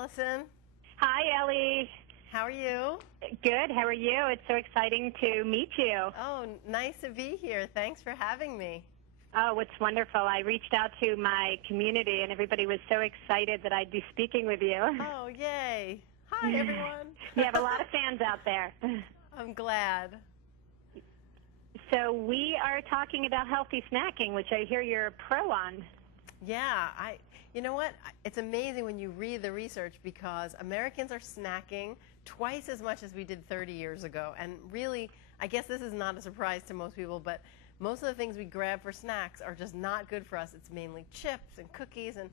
Allison. Hi, Ellie. How are you? Good. How are you? It's so exciting to meet you. Oh, nice to be here. Thanks for having me. Oh, it's wonderful. I reached out to my community, and everybody was so excited that I'd be speaking with you. Oh, yay. Hi, everyone. You have a lot of fans out there. I'm glad. So we are talking about healthy snacking, which I hear you're a pro on. Yeah, you know what? It's amazing when you read the research because Americans are snacking twice as much as we did 30 years ago. And really, I guess this is not a surprise to most people, but most of the things we grab for snacks are just not good for us. It's mainly chips and cookies, and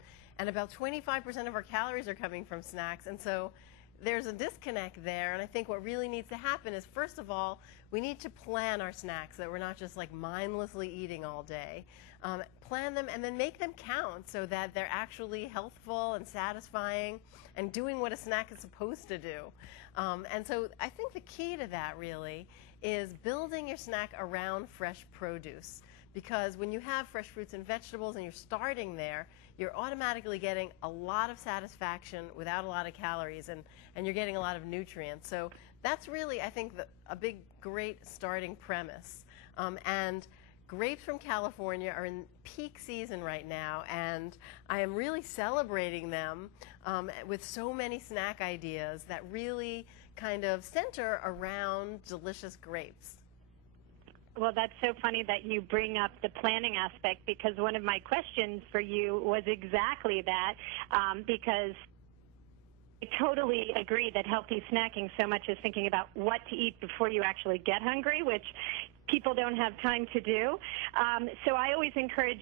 about 25% of our calories are coming from snacks. And so there's a disconnect there, and I think what really needs to happen is, first of all, we need to plan our snacks so that we're not just like mindlessly eating all day. Plan them and then make them count so that they're actually healthful and satisfying and doing what a snack is supposed to do. And so I think the key to that really is building your snack around fresh produce. Because when you have fresh fruits and vegetables and you're starting there, you're automatically getting a lot of satisfaction without a lot of calories, and you're getting a lot of nutrients. So that's really, I think, a big, great starting premise. And grapes from California are in peak season right now, and I am really celebrating them with so many snack ideas that really kind of center around delicious grapes. Well, that's so funny that you bring up the planning aspect, because one of my questions for you was exactly that, because I totally agree that healthy snacking so much is thinking about what to eat before you actually get hungry, which people don't have time to do. So I always encourage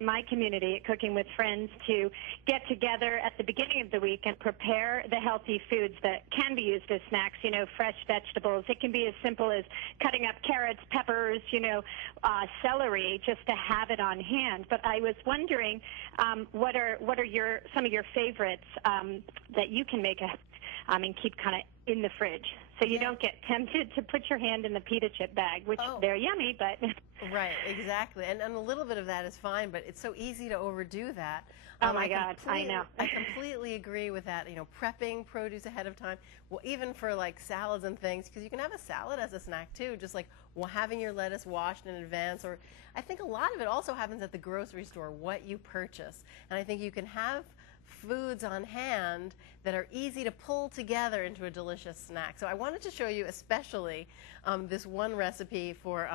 my community at Cooking with Friends to get together at the beginning of the week and prepare the healthy foods that can be used as snacks, you know, fresh vegetables. It can be as simple as cutting up carrots, peppers, celery, just to have it on hand. But I was wondering, what are some of your favorites that you can make and keep kind of in the fridge, so you don't get tempted to put your hand in the pita chip bag, which they're yummy, but... Right, exactly. And a little bit of that is fine, but it's so easy to overdo that. Oh, my God, I know. I completely agree with that, prepping produce ahead of time. Well, even for, like, salads and things, because you can have a salad as a snack, too, just like having your lettuce washed in advance. Or I think a lot of it also happens at the grocery store, what you purchase. And I think you can have foods on hand that are easy to pull together into a delicious snack. So I wanted to show you especially this one recipe for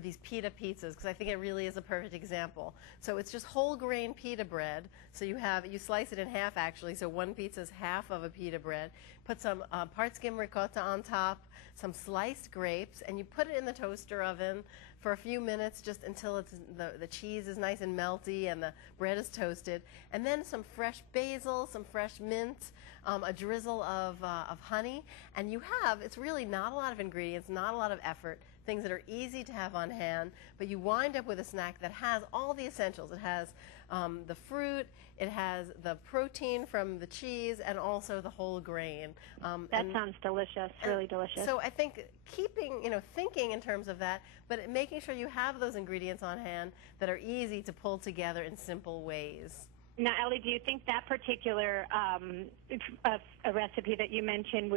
these pita pizzas, because I think it really is a perfect example. So it's just whole grain pita bread. So you slice it in half actually, so one pizza is half of a pita bread. Put some part skim ricotta on top, some sliced grapes, and you put it in the toaster oven for a few minutes, just until the cheese is nice and melty and the bread is toasted. And then some fresh basil, some fresh mint, a drizzle of honey. And it's really not a lot of ingredients, not a lot of effort, things that are easy to have on hand, but you wind up with a snack that has all the essentials. It has the fruit, it has the protein from the cheese, and also the whole grain. That sounds delicious, really delicious. So I think thinking in terms of that, but making sure you have those ingredients on hand that are easy to pull together in simple ways. Now, Ellie, do you think that particular a recipe that you mentioned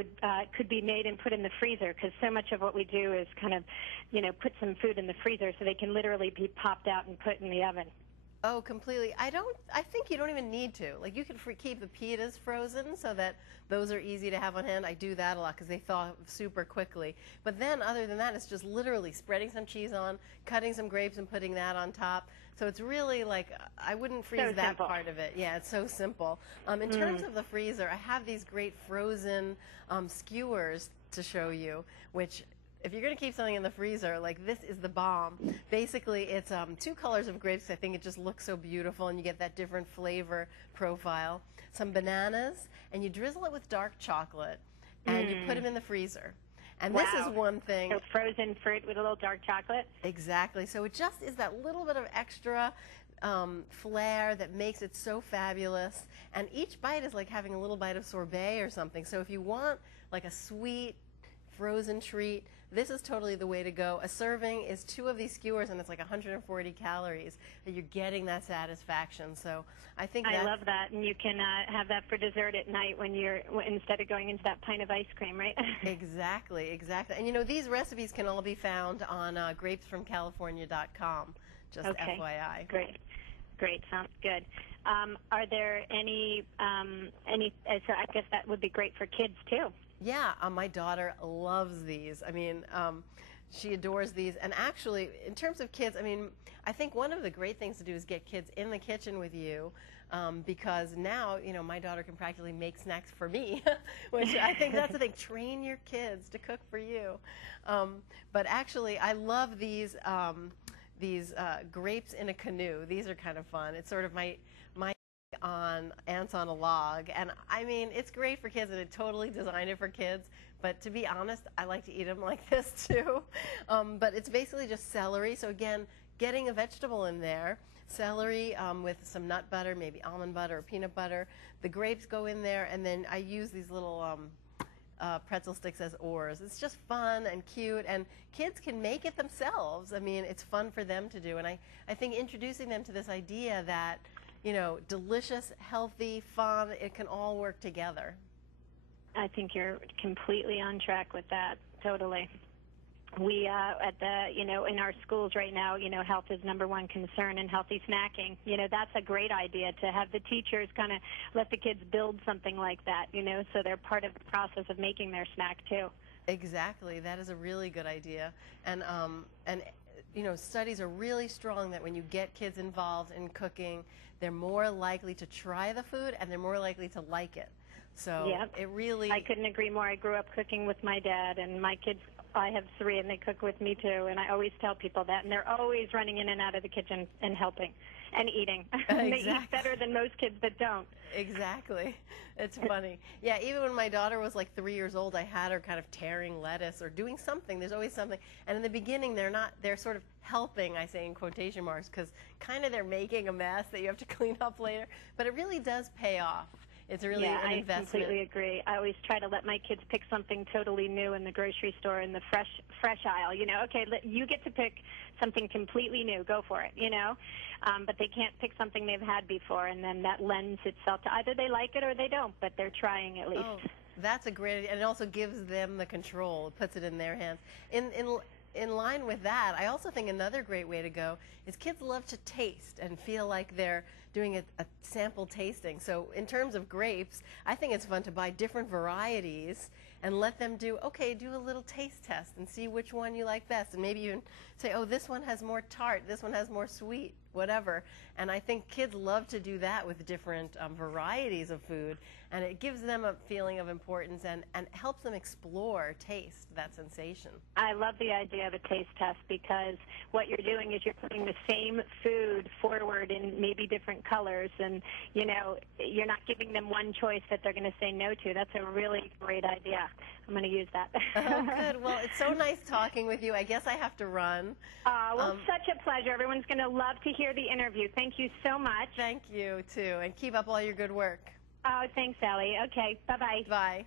could be made and put in the freezer? Because so much of what we do is kind of, put some food in the freezer so they can literally be popped out and put in the oven. Oh, completely. I think you don't even need to. Like, you can keep the pitas frozen so that those are easy to have on hand. I do that a lot because they thaw super quickly. But then, other than that, it's just literally spreading some cheese on, cutting some grapes and putting that on top. So it's really like, I wouldn't freeze that part of it. Yeah, it's so simple. In terms of the freezer, I have these great frozen skewers to show you, which... if you're going to keep something in the freezer, like, this is the bomb. Basically, it's 2 colors of grapes. I think it just looks so beautiful, and you get that different flavor profile. Some bananas, and you drizzle it with dark chocolate, and you put them in the freezer. And this is one thing. So frozen fruit with a little dark chocolate? Exactly. So it just is that little bit of extra flair that makes it so fabulous. And each bite is like having a little bite of sorbet or something. So if you want like a sweet, frozen treat, this is totally the way to go. A serving is 2 of these skewers, and it's like 140 calories. But you're getting that satisfaction. So I think I love that, and you can have that for dessert at night instead of going into that pint of ice cream, right? Exactly, exactly. And you know, these recipes can all be found on grapesfromcalifornia.com. Just okay. FYI. Great, sounds good. Are there any? So I guess that would be great for kids too. Yeah, my daughter loves these. I mean, she adores these. And actually, in terms of kids, I mean, I think one of the great things to do is get kids in the kitchen with you, because now, you know, my daughter can practically make snacks for me, which I think that's the thing. Train your kids to cook for you. But actually, I love these grapes in a canoe. These are kind of fun. It's sort of my on Ants on a Log, and I mean, it's great for kids, and it totally designed it for kids, but to be honest, I like to eat them like this too. But it's basically just celery. So again, getting a vegetable in there, celery with some nut butter, maybe almond butter or peanut butter. The grapes go in there, and then I use these little pretzel sticks as oars. It's just fun and cute, and kids can make it themselves. I mean, it's fun for them to do, and I think introducing them to this idea that, you know, delicious, healthy, fun, it can all work together. I think you're completely on track with that, totally. We, in our schools right now, you know, health is #1 concern, and healthy snacking, you know, that's a great idea to have the teachers kind of let the kids build something like that, you know, so they're part of the process of making their snack too. Exactly. That is a really good idea. And you know, studies are really strong that when you get kids involved in cooking, they're more likely to try the food, and they're more likely to like it. So yep. It really... I couldn't agree more. I grew up cooking with my dad, and my kids, I have 3, and they cook with me too, and I always tell people that, and they're always running in and out of the kitchen and helping and eating. Exactly. They eat better than most kids that don't. Exactly. It's funny. Yeah, even when my daughter was like 3 years old, I had her kind of tearing lettuce or doing something. There's always something. And in the beginning, they're sort of helping, I say in quotation marks, because kind of they're making a mess that you have to clean up later. But it really does pay off. It's really an investment. I completely agree. I always try to let my kids pick something totally new in the grocery store in the fresh aisle. You know, okay, you get to pick something completely new. Go for it, you know. But they can't pick something they've had before, and then that lends itself to either they like it or they don't, but they're trying at least. Oh, that's a great idea. And it also gives them the control. It puts it in their hands. In line with that, I also think another great way to go is kids love to taste and feel like they're doing a sample tasting. So in terms of grapes, I think it's fun to buy different varieties and let them do a little taste test and see which one you like best. And maybe you say, oh, this one has more tart, this one has more sweet, whatever. And I think kids love to do that with different varieties of food. And it gives them a feeling of importance and helps them explore taste, that sensation. I love the idea of a taste test, because what you're doing is you're putting the same food forward in maybe different colors, and, you know, you're not giving them one choice that they're going to say no to. That's a really great idea. I'm going to use that. Oh, good. Well, it's so nice talking with you. I guess I have to run. Such a pleasure. Everyone's going to love to hear the interview. Thank you so much. Thank you, too. And keep up all your good work. Oh, thanks, Allie. Okay, bye-bye. Bye.